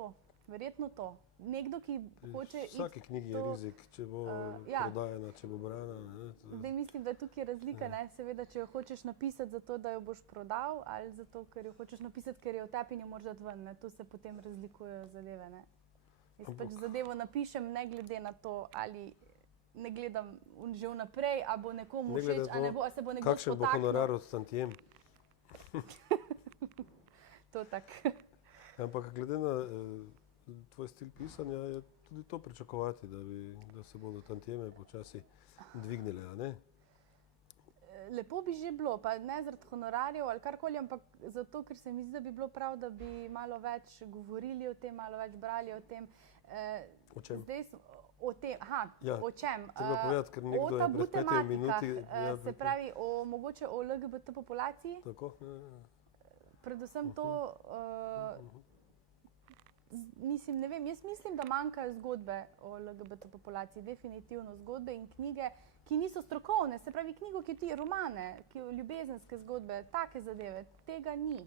to. Verjetno to. Nekdo, ki hoče iti... Vsaki knjigi je rizik, če bo prodajena, če bo brana. Zdaj mislim, da tukaj je razlika, ne? Seveda, če jo hočeš napisati zato, da jo boš prodal, ali zato, ker jo hočeš napisati, ker je v tebi in jo moraš dati ven. Ne? Tu se potem razlikujejo zadeve. Ne? Jaz pač zadevo napišem ne glede na to, ali ne gledam že vnaprej, a bo nekomu všeč, a se bo nekdo kakšen bo honorar od tantiem. To tak. Ampak glede na tvoj stil pisanja je tudi to pričakovati, da se bodo tantieme počasi dvignile, a ne? Lepo bi že bilo, pa ne zaradi honorarjev ali karkoli, ampak zato, ker se mi zdi, da bi bilo prav, da bi malo več govorili o tem, malo več brali o tem. O čem? O tem, o čem? Treba povedati, ker nekdo je pred 5 minuti... Se pravi, mogoče o LGBT populaciji. Tako? Predvsem to... Mislim, ne vem, jaz mislim, da manjkajo zgodbe o LGBT populaciji, definitivno zgodbe in knjige, ki niso strokovne, se pravi knjigo, ki ti romane, ki ljubezenske zgodbe, take zadeve, tega ni.